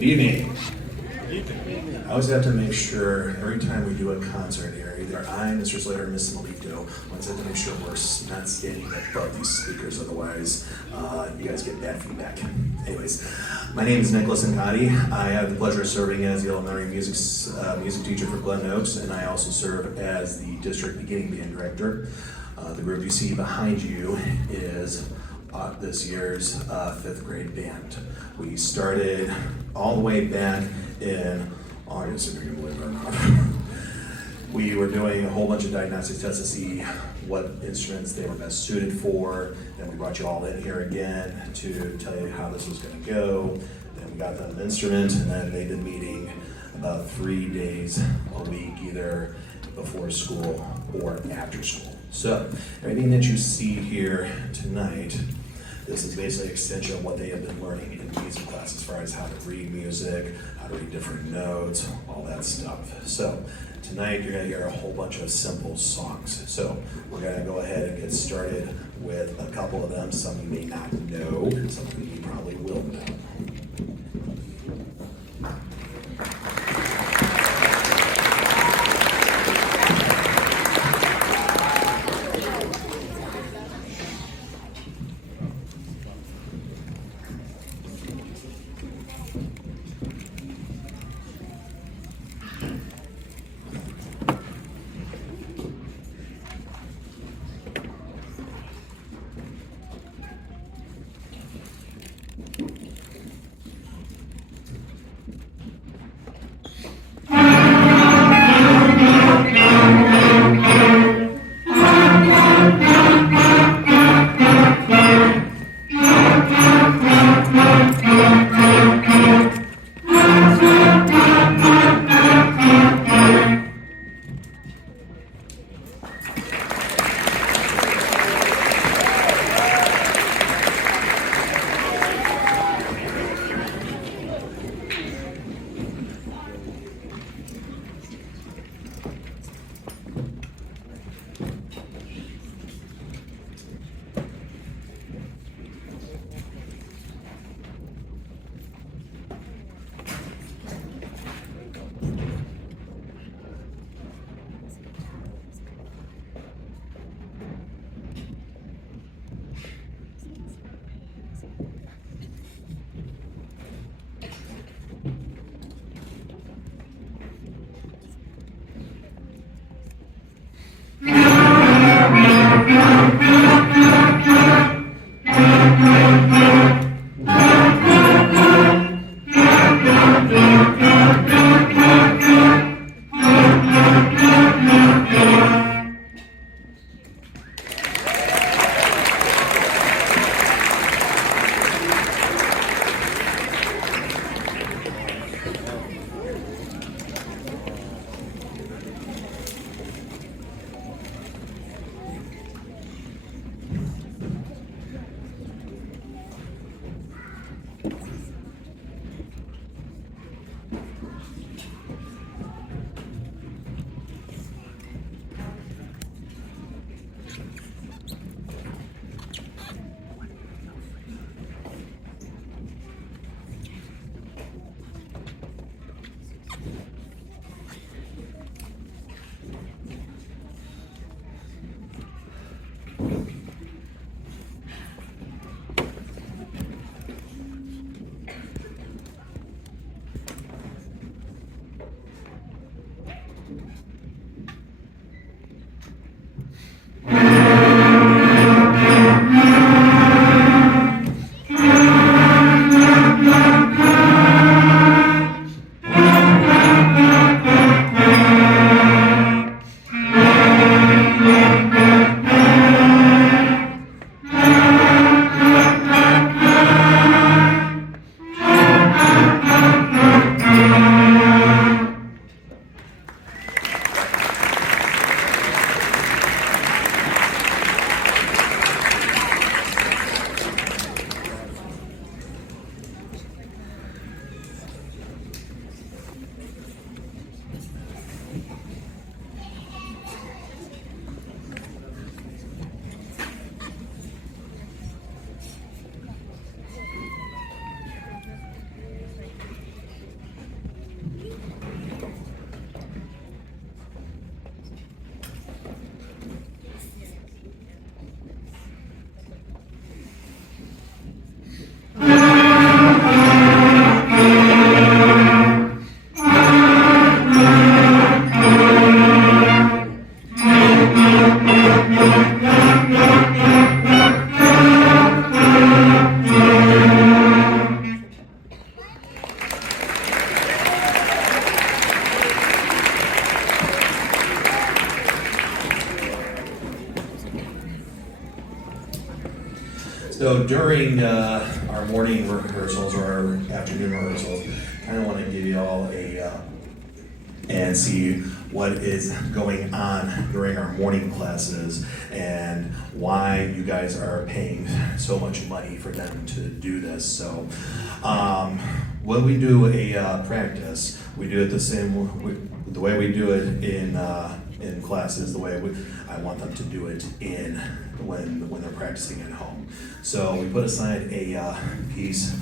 Good evening. I always have to make sure every time we do a concert here, either I, Mr. Slater, or Miss Melito, always have to make sure we're not standing above these speakers, otherwise you guys get bad feedback. Anyways, my name is Nicholas Incati. I have the pleasure of serving as the elementary music teacher for Glen Oaks, and I also serve as the district beginning band director. The group you see behind you is this year's 5th grade band. We started all the way back in August, if you can believe it or not. We were doing a whole bunch of diagnostic tests to see what instruments they were best suited for. Then we brought you all in here again to tell you how this was going to go. Then we got them an instrument, and then they've been meeting about 3 days a week, either before school or after school. So everything that you see here tonight, this is basically an extension of what they have been learning in music class as far as how to read music, how to read different notes, all that stuff. So tonight you're going to hear a whole bunch of simple songs. So we're going to go ahead and get started with a couple of them. Some you may not know, some of you probably will know. during our morning rehearsals or our afternoon rehearsals, kind of want to give you all and see what is going on during our morning classes and why you guys are paying so much money for them to do this. So when we do a practice, we do it the way we do it in classes, the way I want them to do it when they're practicing at home. So we put aside a piece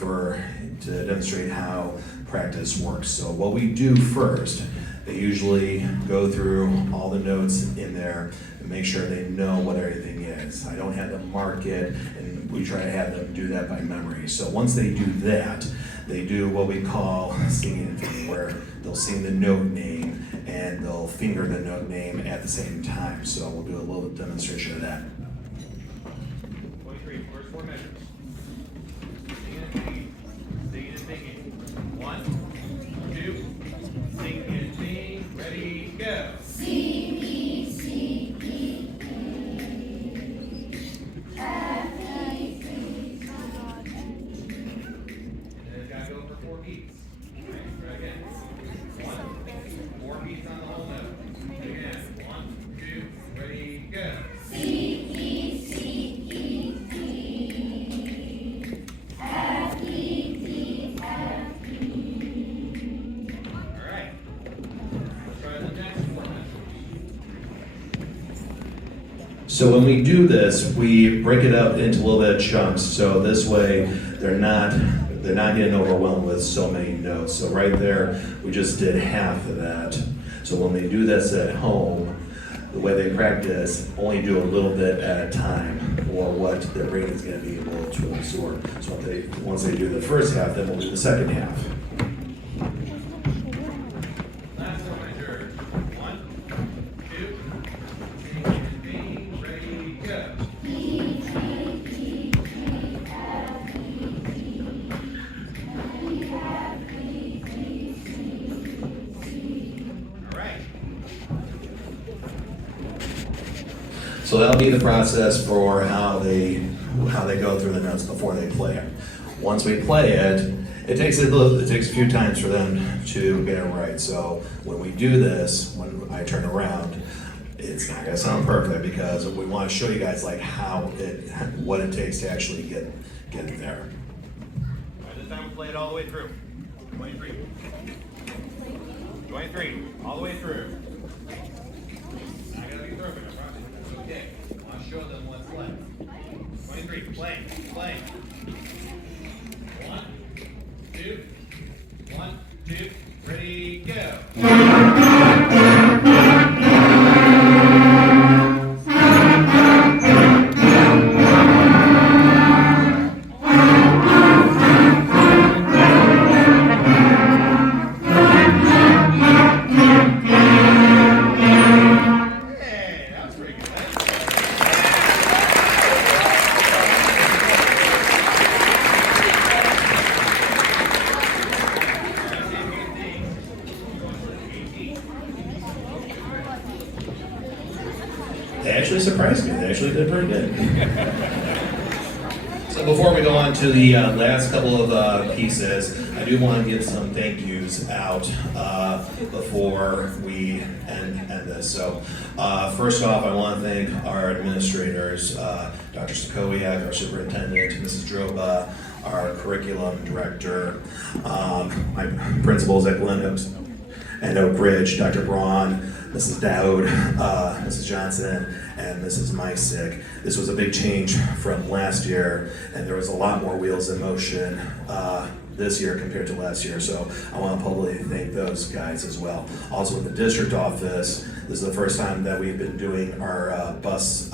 to demonstrate how practice works. So what we do first, they usually go through all the notes in there and make sure they know what everything is. I don't have them mark it, and we try to have them do that by memory. So once they do that, they do what we call singing and finger, where they'll sing the note name and they'll finger the note name at the same time. So we'll do a little demonstration of that. 23, first 4 measures. Singing and singing. 1, 2, sing and sing, ready, go. Singing, singing, happy. And then it's got to go for 4 beats. Right, try again. 1, 4 beats on the whole note. Again. 1, 2, ready, go. Singing, singing, happy, happy. All right. Let's try the next 4 measures. So when we do this, we break it up into a little bit of chunks. So this way, they're not getting overwhelmed with so many notes. So right there, we just did half of that. So when they do this at home, the way they practice, only do a little bit at a time, or what their brain is going to be able to absorb. So once they do the first half, then we'll do the second half. Last 4 measures. 1, 2, sing and sing, ready, go. All right. So that'll be the process for how they go through the notes before they play it. Once we play it, it takes a few times for them to get it right. So when we do this, when I turn around, it's not gonna sound perfect because we want to show you guys like what it takes to actually get there. All right, this time we'll play it all the way through. 23. 23, all the way through. Not gonna be perfect, I promise. It's okay. I'll show them what's left. 23, play. 1, 2, 1, 2, ready, go. Hey, that was pretty good. They actually surprised me. They actually did pretty good. So before we go on to the last couple of pieces, I do want to give some thank yous out before we end this. So first off, I want to thank our administrators, Dr. Sokowiak, our superintendent, Mrs. Droba, our curriculum director, my principals at Glen and Oak Ridge, Dr. Braun, Mrs. Dowd, Mrs. Johnson, and Mrs. Mysick. This was a big change from last year, and there was a lot more wheels in motion this year compared to last year, so I want to publicly thank those guys as well. Also in the district office, this is the first time that we've been doing our bus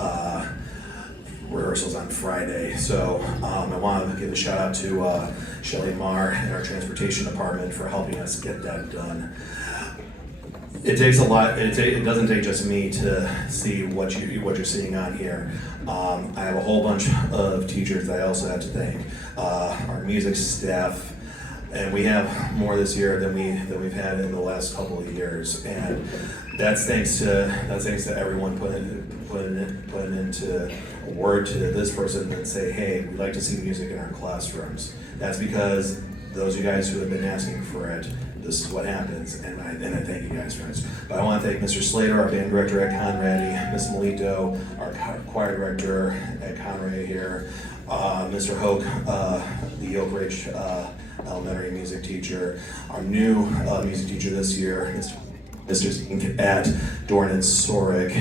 rehearsals on Friday. So I want to give a shout out to Shelley Marr and our transportation department for helping us get that done. It takes a lot. It doesn't take just me to see what you're seeing on here. I have a whole bunch of teachers that I also have to thank. Our music staff and we have more this year than we've had in the last couple of years, and that's thanks to everyone putting into a word to this person and say, hey, we'd like to see music in our classrooms. That's because those of you guys who have been asking for it, this is what happens, and I thank you guys for it. But I want to thank Mr. Slater, our band director at Conrady, Ms. Melito, our choir director at Conrady here, Mr. Hoke, the Oak Ridge elementary music teacher, our new music teacher this year, Mr. Zink at Dornan Sorik.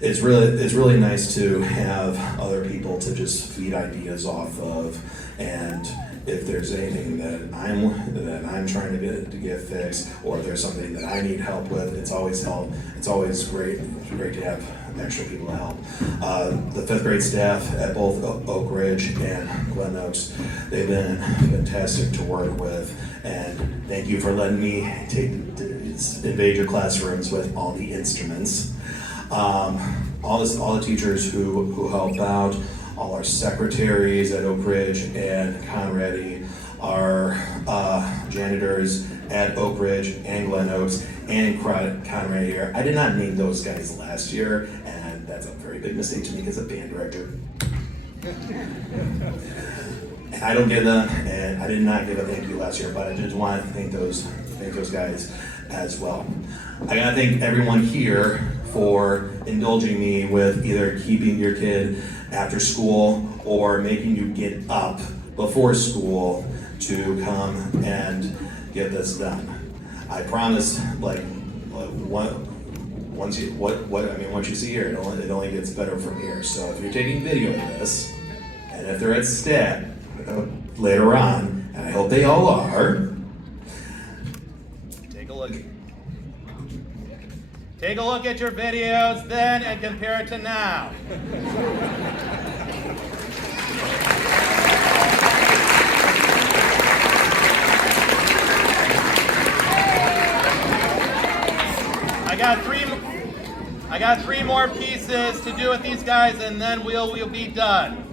It's really nice to have other people to just feed ideas off of, and if there's anything that I'm trying to get fixed, or if there's something that I need help with, it's always great to have extra people to help. The 5th grade staff at both Oak Ridge and Glen Oaks, they've been fantastic to work with, and thank you for letting me invade your classrooms with all the instruments. All the teachers who helped out, all our secretaries at Oak Ridge and Conrady, our janitors at Oak Ridge and Glen Oaks and Conrady here. I did not name those guys last year, and that's a very big mistake to me as a band director. And I don't give them, and I did not give a thank you last year, but I just want to thank those guys as well. I gotta thank everyone here for indulging me with either keeping your kid after school or making you get up before school to come and get this done. I promise, once you see here, it only gets better from here. So if you're taking video of this, and if they're at stat later on, and I hope they all are, take a look. Take a look at your videos then and compare it to now. I got three more pieces to do with these guys, and then we'll be done.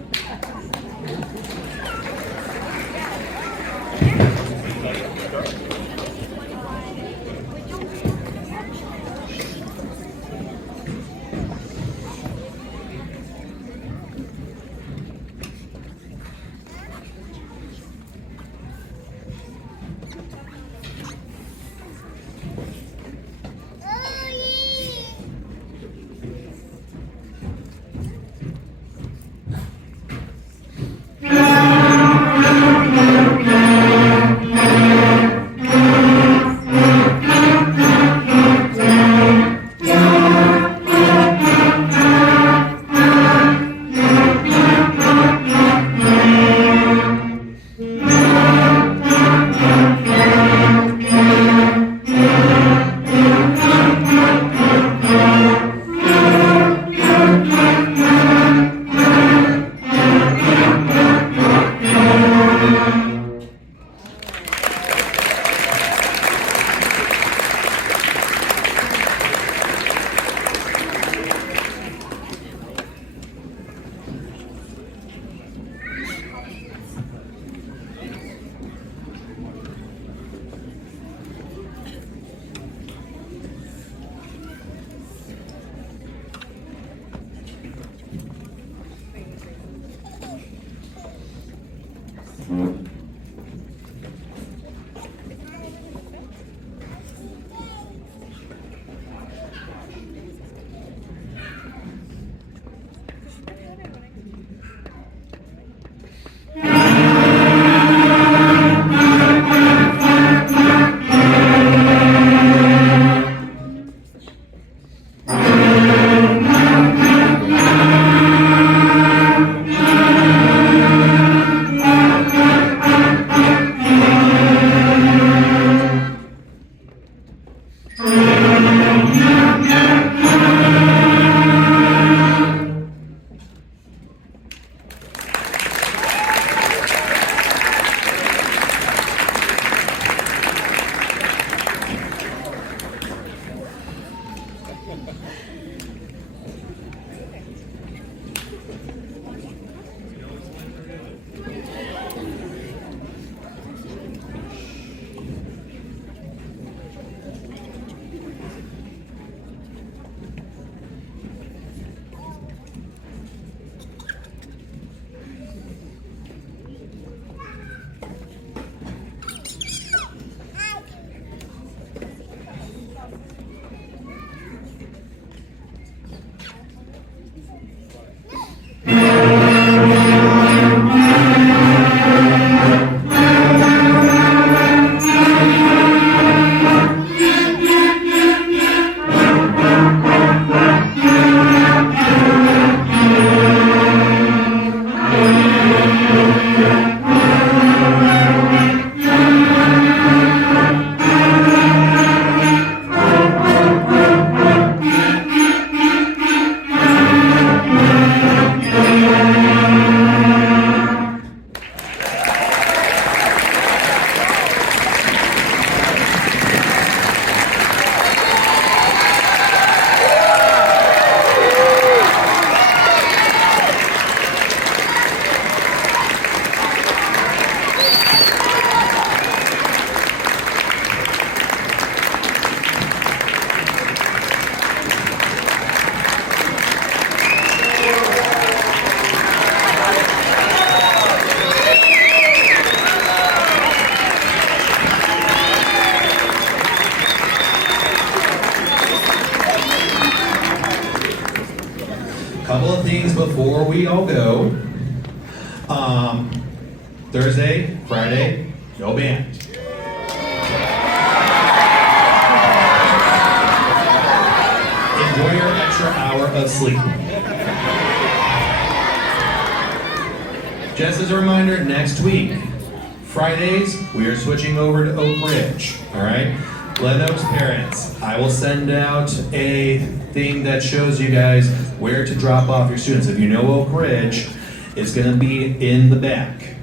before we all go, Thursday, Friday, no band. Enjoy your extra hour of sleep. Just as a reminder, next week, Fridays, we are switching over to Oak Ridge, all right? Glen Oaks parents, I will send out a thing that shows you guys where to drop off your students. If you know Oak Ridge, it's gonna be in the back,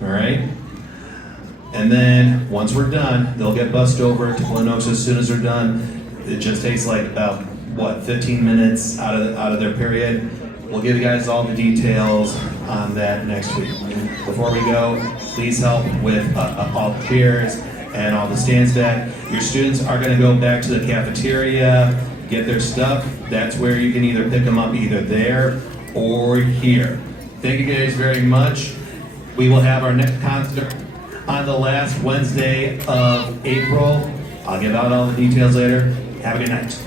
all right? And then, once we're done, they'll get bussed over to Glen Oaks as soon as they're done. It just takes like about, 15 minutes out of their period. We'll give you guys all the details on that next week. Before we go, please help with all the chairs and all the stands back. Your students are gonna go back to the cafeteria, get their stuff. That's where you can either pick them up either there or here. Thank you guys very much. We will have our next concert on the last Wednesday of April. I'll give out all the details later. Have a good night.